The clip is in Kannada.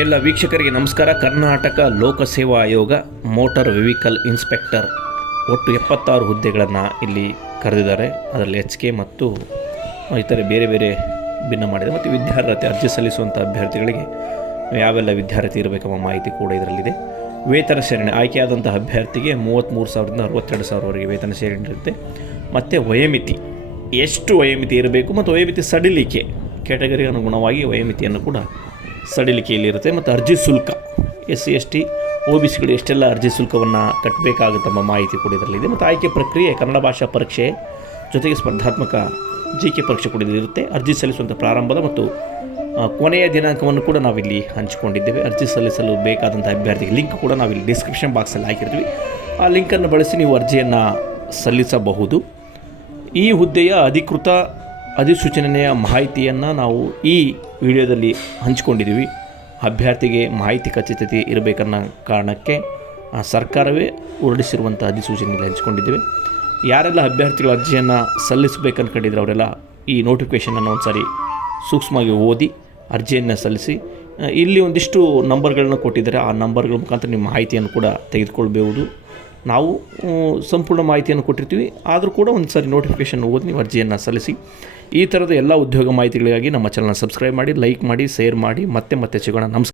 ಎಲ್ಲ ವೀಕ್ಷಕರಿಗೆ ನಮಸ್ಕಾರ. ಕರ್ನಾಟಕ ಲೋಕಸೇವಾ ಆಯೋಗ ಮೋಟಾರ್ ವೆಹಿಕಲ್ ಇನ್ಸ್ಪೆಕ್ಟರ್ ಒಟ್ಟು ಎಪ್ಪತ್ತಾರು ಹುದ್ದೆಗಳನ್ನು ಇಲ್ಲಿ ಕರೆದಿದ್ದಾರೆ. ಅದರಲ್ಲಿ ಎಚ್ ಕೆ ಮತ್ತು ಇತರೆ ಬೇರೆ ಬೇರೆ ಭಿನ್ನ ಮಾಡಿದೆ. ಮತ್ತು ವಿದ್ಯಾರ್ಹತೆ ಅರ್ಜಿ ಸಲ್ಲಿಸುವಂಥ ಅಭ್ಯರ್ಥಿಗಳಿಗೆ ಯಾವೆಲ್ಲ ವಿದ್ಯಾರ್ಥಿ ಇರಬೇಕೆಂಬ ಮಾಹಿತಿ ಕೂಡ ಇದರಲ್ಲಿದೆ. ವೇತನ ಸೇರಣೆ ಆಯ್ಕೆಯಾದಂಥ ಅಭ್ಯರ್ಥಿಗೆ ಮೂವತ್ತ್ಮೂರು ಸಾವಿರದಿಂದ ಅರವತ್ತೆರಡು ಸಾವಿರವರೆಗೆ ವೇತನ ಸೇರಣೆ ಇರುತ್ತೆ. ಮತ್ತು ವಯೋಮಿತಿ, ಎಷ್ಟು ವಯೋಮಿತಿ ಇರಬೇಕು ಮತ್ತು ವಯೋಮಿತಿ ಸಡಿಲಿಕೆ ಕ್ಯಾಟಗರಿ ಅನುಗುಣವಾಗಿ ವಯೋಮಿತಿಯನ್ನು ಕೂಡ ಸಡಿಲಿಕೆಯಲ್ಲಿರುತ್ತೆ ಮತ್ತು ಅರ್ಜಿ ಶುಲ್ಕ. S C, S T, O B ಸಿಗಳು ಎಷ್ಟೆಲ್ಲ ಅರ್ಜಿ ಶುಲ್ಕವನ್ನು ಕಟ್ಟಬೇಕಾಗುತ್ತಂಬ ಮಾಹಿತಿ ಕೂಡ ಇದರಲ್ಲಿದೆ ಮತ್ತು ಆಯ್ಕೆ ಪ್ರಕ್ರಿಯೆ, ಕನ್ನಡ ಭಾಷಾ ಪರೀಕ್ಷೆ ಜೊತೆಗೆ ಸ್ಪರ್ಧಾತ್ಮಕ ಜಿ ಕೆ ಪರೀಕ್ಷೆ ಕೂಡ ಇರುತ್ತೆ ಅರ್ಜಿ ಸಲ್ಲಿಸುವಂಥ ಪ್ರಾರಂಭದ ಮತ್ತು ಕೊನೆಯ ದಿನಾಂಕವನ್ನು ಕೂಡ ನಾವಿಲ್ಲಿ ಹಂಚಿಕೊಂಡಿದ್ದೇವೆ. ಅರ್ಜಿ ಸಲ್ಲಿಸಲು ಬೇಕಾದಂಥ ಅಭ್ಯರ್ಥಿಗೆ ಲಿಂಕ್ ಕೂಡ ನಾವಿಲ್ಲಿ ಡಿಸ್ಕ್ರಿಪ್ಷನ್ ಬಾಕ್ಸಲ್ಲಿ ಹಾಕಿರ್ತೀವಿ. ಆ ಲಿಂಕನ್ನು ಬಳಸಿ ನೀವು ಅರ್ಜಿಯನ್ನು ಸಲ್ಲಿಸಬಹುದು. ಈ ಹುದ್ದೆಯ ಅಧಿಕೃತ ಅಧಿಸೂಚನೆಯ ಮಾಹಿತಿಯನ್ನು ನಾವು ಈ ವಿಡಿಯೋದಲ್ಲಿ ಹಂಚಿಕೊಂಡಿದ್ದೀವಿ. ಅಭ್ಯರ್ಥಿಗೆ ಮಾಹಿತಿ ಖಚಿತತೆ ಇರಬೇಕನ್ನೋ ಕಾರಣಕ್ಕೆ ಸರ್ಕಾರವೇ ಹೊರಡಿಸಿರುವಂಥ ಅಧಿಸೂಚನೆಯಲ್ಲಿ ಹಂಚಿಕೊಂಡಿದ್ದೇವೆ. ಯಾರೆಲ್ಲ ಅಭ್ಯರ್ಥಿಗಳ ಅರ್ಜಿಯನ್ನು ಸಲ್ಲಿಸಬೇಕನ್ಕೊಂಡಿದ್ರೆ ಅವರೆಲ್ಲ ಈ ನೋಟಿಫಿಕೇಷನನ್ನು ಒಂದು ಸಾರಿ ಸೂಕ್ಷ್ಮವಾಗಿ ಓದಿ ಅರ್ಜಿಯನ್ನು ಸಲ್ಲಿಸಿ ಇಲ್ಲಿ ಒಂದಿಷ್ಟು ನಂಬರ್ಗಳನ್ನ ಕೊಟ್ಟಿದ್ದಾರೆ. ಆ ನಂಬರ್ಗಳ ಮುಖಾಂತರ ನಿಮ್ಮ ಮಾಹಿತಿಯನ್ನು ಕೂಡ ತೆಗೆದುಕೊಳ್ಬಹುದು. ನಾವು ಸಂಪೂರ್ಣ ಮಾಹಿತಿಯನ್ನು ಕೊಟ್ಟಿರ್ತೀವಿ. ಆದರೂ ಕೂಡ ಒಂದು ಸಾರಿ ನೋಟಿಫಿಕೇಷನ್ ಓದಿ ನೀವು ಅರ್ಜಿಯನ್ನು ಸಲ್ಲಿಸಿ. ಈ ಥರದ ಎಲ್ಲ ಉದ್ಯೋಗ ಮಾಹಿತಿಗಳಿಗಾಗಿ ನಮ್ಮ ಚಾನಲ್ನ ಸಬ್ಸ್ಕ್ರೈಬ್ ಮಾಡಿ ಲೈಕ್ ಮಾಡಿ ಶೇರ್ ಮಾಡಿ. ಮತ್ತೆ ಮತ್ತೆ ಸಿಗೋಣ. ನಮಸ್ಕಾರ.